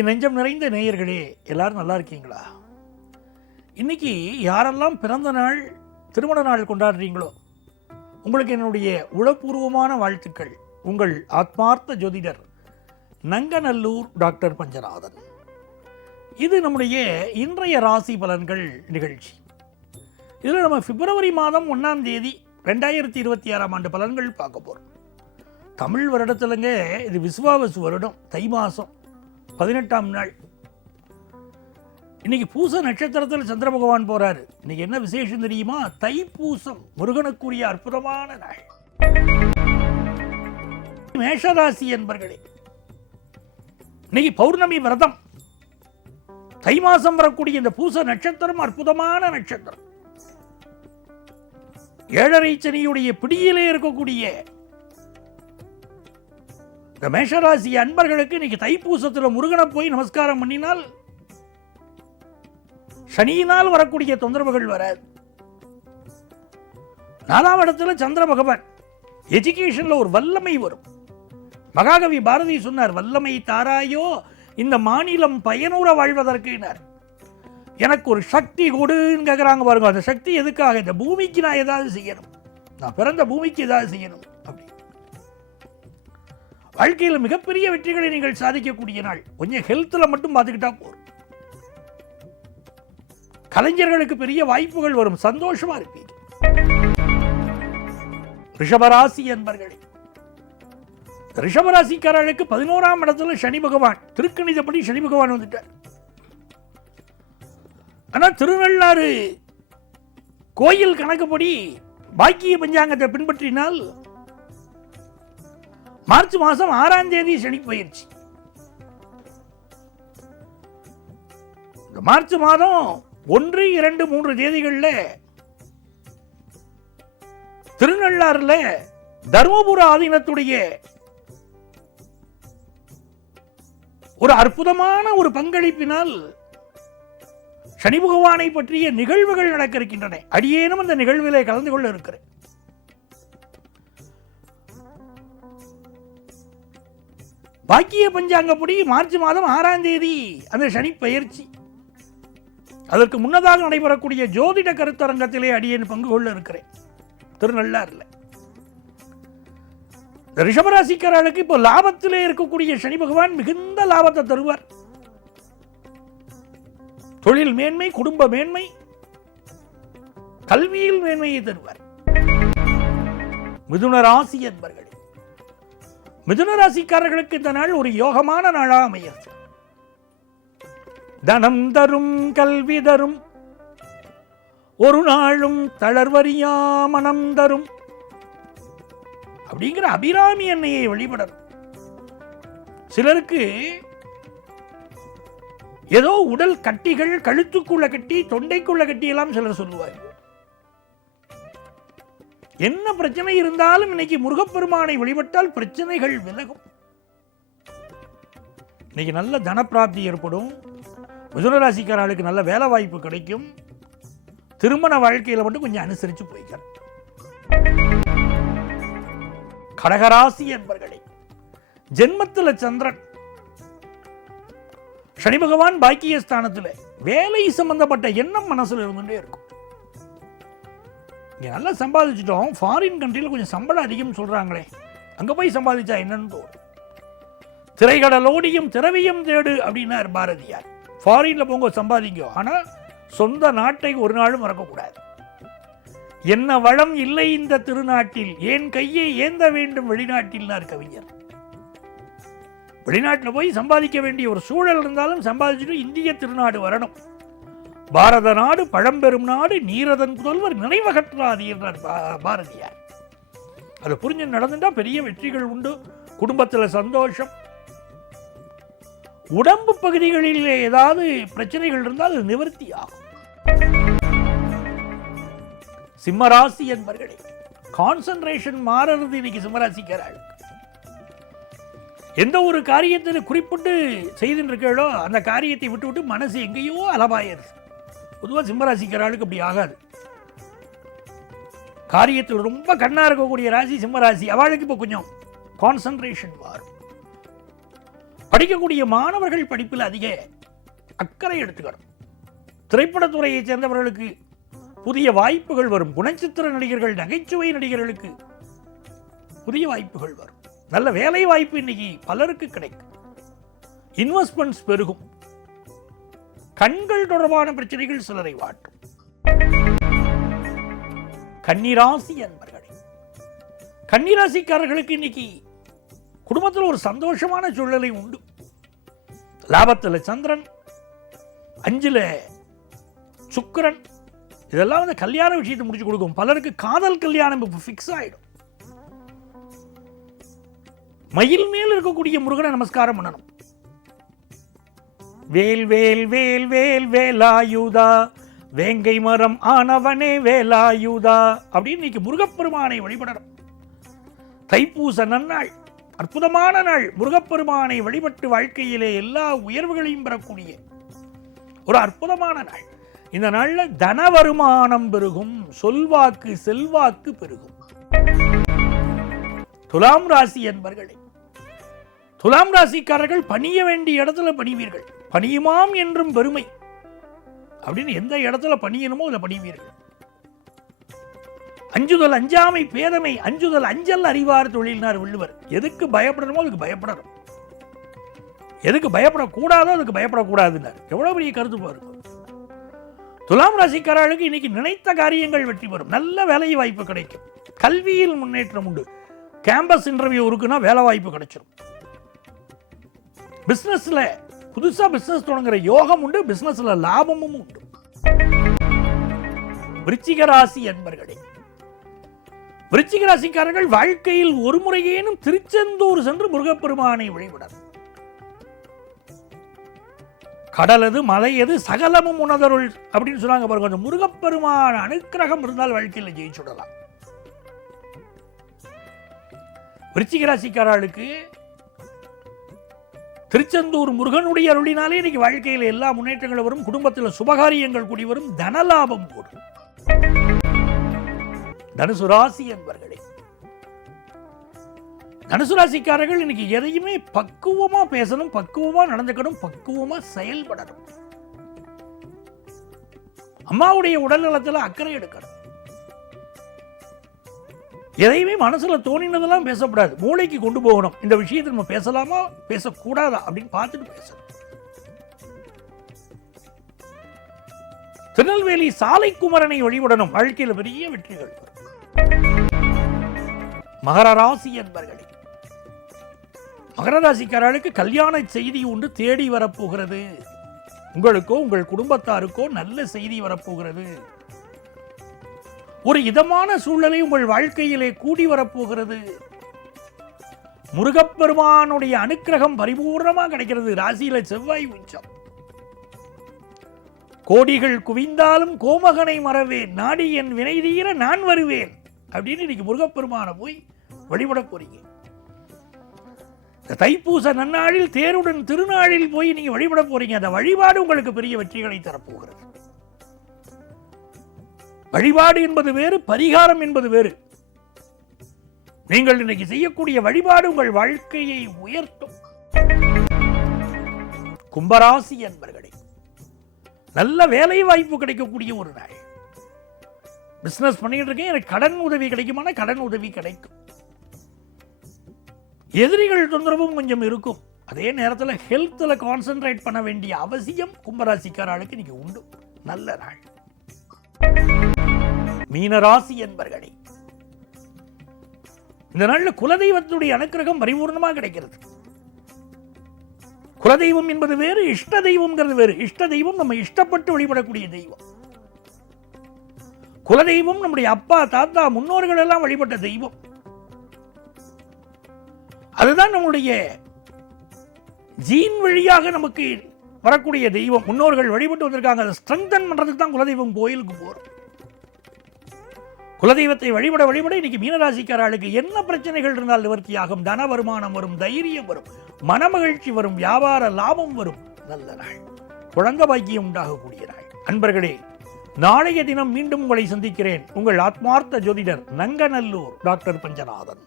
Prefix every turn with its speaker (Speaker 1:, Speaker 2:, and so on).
Speaker 1: என் நெஞ்சம் நிறைந்த நேயர்களே எல்லாரும் நல்லா இருக்கீங்களா? இன்னைக்கு யாரெல்லாம் பிறந்த நாள் திருமண நாள் கொண்டாடுறீங்களோ உங்களுக்கு என்னுடைய உளப்பூர்வமான வாழ்த்துக்கள். உங்கள் ஆத்மார்த்த ஜோதிடர் நங்கநல்லூர் டாக்டர் பஞ்சநாதன். இது நம்முடைய இன்றைய ராசி பலன்கள் நிகழ்ச்சி. இதில் நம்ம பிப்ரவரி மாதம் ஒன்றாம் தேதி ரெண்டாயிரத்தி இருபத்தி ஆறாம் ஆண்டு பலன்கள் பார்க்க போகிறோம் தமிழ் வருடத்துலங்க இது விஸ்வாவசு வருடம் தை மாதம் பதினெட்டாம் நாள். இன்னைக்கு பூச நட்சத்திரத்தில் சந்திர பகவான் போறாரு. இன்னைக்கு என்ன விசேஷம் தெரியுமா? தைப்பூசம் முருகனுக்குரிய அற்புதமான நாள். மேஷராசி என்பர்களே இன்னைக்கு பௌர்ணமி விரதம். தை மாசம் வரக்கூடிய இந்த பூச நட்சத்திரம் அற்புதமான நட்சத்திரம். ஏழரை சனியுடைய பிடியிலே இருக்கக்கூடிய இந்த மேஷராசி அன்பர்களுக்கு இன்னைக்கு தைப்பூசத்தில் முருகனை போய் நமஸ்காரம் பண்ணினால் சனியினால் வரக்கூடிய தொந்தரவுகள் வராது. நாலாம் இடத்துல சந்திர பகவான் எஜுகேஷனில் ஒரு வல்லமை வரும். மகாகவி பாரதி சொன்னார் வல்லமை தாராயோ இந்த மாநிலம் பயனுற வாழ்வதற்குனார். எனக்கு ஒரு சக்தி கொடுன்னு கேட்குறாங்க பாருங்க அந்த சக்தி எதுக்காக? இந்த பூமிக்கு நான் ஏதாவது செய்யணும். நான் பிறந்த பூமிக்கு ஏதாவது செய்யணும். வாழ்க்கையில் மிகப்பெரிய வெற்றிகளை நீங்கள் சாதிக்கக்கூடிய நாள். கொஞ்சம் ஹெல்த்தில் மட்டும் பார்த்துக்கிட்டா போதும். கலைஞர்களுக்கு பெரிய வாய்ப்புகள் வரும். சந்தோஷமா இருப்பீங்க. ரிஷபராசி என்பர்களே. ரிஷபராசிக்காரர்களுக்கு பதினோராம் இடத்துல சனி பகவான். திருக்கணிதப்படி சனி பகவான் வந்துட்டார். ஆனா திருநள்ளாறு கோயில் கணக்குப்படி பாக்கிய பஞ்சாங்கத்தை பின்பற்றினால் மார்ச் மாதம் ஆறாம் தேதி சனி பயிற்சி மார்ச் மாதம் ஒன்று இரண்டு மூன்று தேதிகளில் திருநள்ளாறுல தர்மபுர ஆதீனத்துடைய ஒரு அற்புதமான ஒரு பங்களிப்பினால் சனி பகவானை பற்றிய நிகழ்வுகள் நடக்க இருக்கின்றன. அடியேனும் அந்த நிகழ்விலே கலந்து கொள்ள இருக்கிறேன். பாக்கிய பஞ்சாங்கப்படி மார்ச் மாதம் ஆறாம் தேதி. அந்த சனி பயிற்சி அதற்கு முன்னதாக நடைபெறக்கூடிய ஜோதிட கருத்தரங்கத்திலே அடியேன் பங்கு கொள்ள இருக்கிறேன். திருநள்ளாறுல. இந்த ரிஷபராசிக்காரர்களுக்கு இப்போ லாபத்திலே இருக்கக்கூடிய சனி பகவான் மிகுந்த லாபத்தை தருவார். தொழில் மேன்மை குடும்ப மேன்மை கல்வியில் மேன்மையை தருவார். மிதுன ராசி என்பர்கள். மிதுன ராசிக்காரர்களுக்கு இந்த நாள் ஒரு யோகமான நாளாக அமையாது தனம் தரும் கல்வி தரும். ஒரு நாளும் தளர்வறியா மனம் தரும். அப்படிங்கிற அபிராமி எண்ணெயை வழிபடணும். சிலருக்கு ஏதோ உடல் கட்டிகள் கழுத்துக்குள்ள கட்டி தொண்டைக்குள்ள கட்டி எல்லாம் சிலர் சொல்லுவார்கள். என்ன பிரச்சனை இருந்தாலும் இன்னைக்கு முருகப்பெருமானை வழிபட்டால் பிரச்சனைகள் விலகும். இன்னைக்கு நல்ல தனப்பிராப்தி ஏற்படும். மிதுனராசிக்காரர்களுக்கு நல்ல வேலை வாய்ப்பு கிடைக்கும். திருமண வாழ்க்கையில் மட்டும் கொஞ்சம் அனுசரித்து போய்க்கிறேன் கடகராசி என்பர்களே ஜென்மத்தில் சந்திரன். சனி பகவான் பாக்கியஸ்தானத்தில் வேலை சம்பந்தப்பட்ட எண்ணம் மனசுல இருந்துகிட்டே இருக்கும். இங்கே நல்லா சம்பாதிச்சிட்டோம். ஃபாரின் கண்ட்ரியில் கொஞ்சம் சம்பளம் அதிகம் சொல்றாங்களே. அங்க போய் சம்பாதிச்சா என்னன்னு தோணும். திரைகடலோடியும் திரவியம் தேடு அப்படின்னார் பாரதியார். ஃபாரின்ல போங்க சம்பாதிங்க. ஆனா சொந்த நாட்டை ஒரு நாளும் மறக்கக்கூடாது. என்ன வளம் இல்லை இந்த திருநாட்டில். ஏன் கையை ஏந்த வேண்டும் வெளிநாட்டில்னார் கவிஞர். வெளிநாட்டில் போய் சம்பாதிக்க வேண்டிய ஒரு சூழல் இருந்தாலும் சம்பாதிச்சுட்டு இந்திய திருநாடு வரணும். பாரத நாடு பழம்பெரும் நாடு நீரதன் புதல்வர் நினைவகற்றாது என்றார் பாரதியார். அது புரிஞ்சு நடந்துட்டா பெரிய வெற்றிகள் உண்டு. குடும்பத்தில் சந்தோஷம். உடம்பு பகுதிகளில் ஏதாவது பிரச்சனைகள் இருந்தால் அது நிவர்த்தி ஆகும். சிம்மராசி என்பர்களே கான்சன்ட்ரேஷன் மாறுறது இன்னைக்கு சிம்மராசிக்காரர்கள் எந்த ஒரு காரியத்தில் குறிப்பிட்டு செய்துன்னு இருக்கீங்களோ அந்த காரியத்தை விட்டு விட்டு மனசு எங்கேயோ அலபாயிருது பொதுவாக சிம்மராசிக்காரர்களுக்கு அப்படி ஆகாது. காரியத்தில் ரொம்ப கண்ணா இருக்கக்கூடிய ராசி சிம்மராசி அவளுக்கு இப்போ கொஞ்சம் கான்சன்ட்ரேஷன் மாறும். படிக்கக்கூடிய மாணவர்கள் படிப்பில் அதிக அக்கறை எடுத்துக்கணும். திரைப்படத்துறையைச் சேர்ந்தவர்களுக்கு புதிய வாய்ப்புகள் வரும். குணச்சித்திர நடிகர்கள் நகைச்சுவை நடிகர்களுக்கு புதிய வாய்ப்புகள் வரும். நல்ல வேலை வாய்ப்பு இன்னைக்கு பலருக்கு கிடைக்கும். இன்வெஸ்ட்மெண்ட்ஸ் பெருகும். கண்கள் தொடர்பான பிரச்சனைகள் சிலரை வாட்டும். கன்னிராசி அன்பர்களே கன்னிராசிக்காரர்களுக்கு இன்னைக்கு குடும்பத்தில் ஒரு சந்தோஷமான சூழலை உண்டு. லாபத்தில் சந்திரன் அஞ்சுல சுக்கிரன் இதெல்லாம் வந்து கல்யாண விஷயத்தை முடிச்சு கொடுக்கும். பலருக்கு காதல் கல்யாணம் இப்போ ஃபிக்ஸ் ஆயிடும். மயில் மேல் இருக்கக்கூடிய முருகனை நமஸ்காரம் பண்ணணும். வேல் வேல் வேல் வேல் வேலாயுதா. வேங்கை மரம் ஆனவனே வேலாயுதா. அப்படின்னு இன்னைக்கு முருகப்பெருமானை வழிபடணும். தைப்பூச நன்னாள் அற்புதமான நாள். முருகப்பெருமானை வழிபட்டு வாழ்க்கையிலே எல்லா உயர்வுகளையும் பெறக்கூடிய ஒரு அற்புதமான நாள். இந்த நாள்ல தன வருமானம் பெருகும் சொல்வாக்கு செல்வாக்கு பெருகும். துலாம் ராசி என்பர்களே துலாம் ராசிக்காரர்கள் பணிய வேண்டிய இடத்துல பணிவீர்கள். பணியுமாம் என்றும் பெருமை. அப்படின்னு எந்த இடத்துல பணியணுமோ அதில் பணிவீர்கள். அஞ்சுதல் அஞ்சாமை பேதமை அஞ்சுதல் அஞ்சல் அறிவார் தொழில்னார் வள்ளுவர் எதுக்கு பயப்படணுமோ அதுக்கு பயப்படணும். எதுக்கு பயப்படக்கூடாதோ அதுக்கு பயப்படக்கூடாதுன்னார். எவ்வளவு பெரிய கருத்து பாருங்க துலாம் ராசிக்காரர்களுக்கு இன்னைக்கு நினைத்த காரியங்கள் வெற்றி பெறும். நல்ல வேலை வாய்ப்பு கிடைக்கும். கல்வியில் முன்னேற்றம் உண்டு. கேம்பஸ் இன்டர்வியூ இருக்குன்னா வேலை வாய்ப்பு கிடைச்சிடும் பிஸ்னஸில் புதுசாக பிஸ்னஸ் தொடங்குற யோகம் உண்டு பிஸ்னஸில் லாபமும் உண்டு. விருச்சிக ராசி என்பர்களே விருச்சிக ராசிக்காரர்கள் வாழ்க்கையில் ஒரு முறையேனும் திருச்செந்தூர் சென்று முருகப்பெருமானை வழிபடர் கடலது மலையது சகலமும் உணதருள் அப்படின்னு சொன்னாங்க பாருங்க. கொஞ்சம் முருகப்பெருமான அனுக்கிரகம் இருந்தால் வாழ்க்கையில் ஜெயிச்சுடலாம். விருச்சிக ராசிக்காரர்களுக்கு திருச்செந்தூர் முருகனுடைய அருளினாலே இன்னைக்கு வாழ்க்கையில் எல்லா முன்னேற்றங்களும் வரும் குடும்பத்தில் சுபகாரியங்கள் கூடி வரும் தனலாபம் கூடும். தனுசு ராசி என்பர்களே தனுசு ராசிக்காரர்கள் இன்னைக்கு எதையுமே பக்குவமா பேசணும் பக்குவமா நடந்துக்கணும் பக்குவமா செயல்படணும். அம்மாவுடைய உடல் நலத்துல அக்கறை எடுக்கணும். எதையுமே மனசுல தோணினதெல்லாம் பேசக்கூடாது. மூளைக்கு கொண்டு போகணும். இந்த விஷயத்தை நம்ம பேசலாமா? பேசக்கூடாதா? அப்படின்னு பார்த்துட்டு பேசணும். திருநெல்வேலி சாலை குமரனை வழிபடணும். வாழ்க்கையில் பெரிய வெற்றிகள். மகர ராசி என்பர்களே மகர ராசிக்காரர்களுக்கு கல்யாண செய்தி ஒன்று தேடி வரப்போகிறது. உங்களுக்கோ உங்கள் குடும்பத்தாருக்கோ நல்ல செய்தி வரப்போகிறது. ஒரு இதமான சூழ்நிலை உங்கள் வாழ்க்கையிலே கூடி வரப்போகிறது. முருகப்பெருமானுடைய அனுக்கிரகம் பரிபூர்ணமா கிடைக்கிறது. ராசியில செவ்வாய் உச்சம். கோடிகள் குவிந்தாலும் கோமகனை மறவேன் நாடி என் வினை தீர நான் வருவேன் அப்படின்னு இன்னைக்கு முருகப்பெருமானை போய் வழிபட போறீங்க. தைப்பூச நன்னாளில் தேருடன் திருநாளில் போய் நீங்க வழிபட போறீங்க. அந்த வழிபாடு உங்களுக்கு பெரிய வெற்றிகளை தரப்போகிறது. வழிபாடு என்பது வேறு பரிகாரம் என்பது வேறு. நீங்கள் இன்னைக்கு செய்யக்கூடிய வழிபாடு உங்கள் வாழ்க்கையை உயர்த்தும். கும்பராசி என்பர்களே நல்ல வேலை வாய்ப்பு கிடைக்கக்கூடிய ஒரு நாள். பிசினஸ் பண்ணிட்டு இருக்கேன் எனக்கு கடன் உதவி கிடைக்குமான கடன் உதவி கிடைக்கும். எதிரிகள் தொந்தரவும் கொஞ்சம் இருக்கும். அதே நேரத்தில் ஹெல்த்தில் கான்சென்ட்ரேட் பண்ண வேண்டிய அவசியம் கும்பராசிக்காரர்களுக்கு இன்னைக்கு உண்டு. நல்ல நாள். மீனராசி என்பர்களே. இந்த நாளில் குலதெய்வத்தினுடைய அனுக்கிரகம் பரிபூர்ணமாக கிடைக்கிறது. குலதெய்வம் என்பது வேறு இஷ்ட தெய்வம்ங்கிறது வேறு. இஷ்ட தெய்வம் நம்ம இஷ்டப்பட்டு வழிபடக்கூடிய தெய்வம். குலதெய்வம் நம்முடைய அப்பா தாத்தா முன்னோர்கள் எல்லாம் வழிபட்ட தெய்வம். அதுதான் நம்முடைய ஜீன் வழியாக நமக்கு வரக்கூடிய தெய்வம். முன்னோர்கள் வழிபட்டு வந்திருக்காங்க. அதை ஸ்ட்ரெங்தன் பண்ணுறதுக்கு தான் குலதெய்வம் கோயிலுக்கு போகிறோம் குலதெய்வத்தை வழிபட வழிபட இன்னைக்கு மீனராசிக்காரர்களுக்கு என்ன பிரச்சனைகள் இருந்தால் நிவர்த்தியாகும்? தன வருமானம் வரும் தைரியம் வரும் மனமகிழ்ச்சி வரும் வியாபார லாபம் வரும். நல்ல நாள். குழந்த பாக்கியம் உண்டாகக்கூடிய நாள். அன்பர்களே நாளைய தினம் மீண்டும் உங்களை சந்திக்கிறேன். உங்கள் ஆத்மார்த்த ஜோதிடர் நங்கநல்லூர் டாக்டர் பஞ்சநாதன்.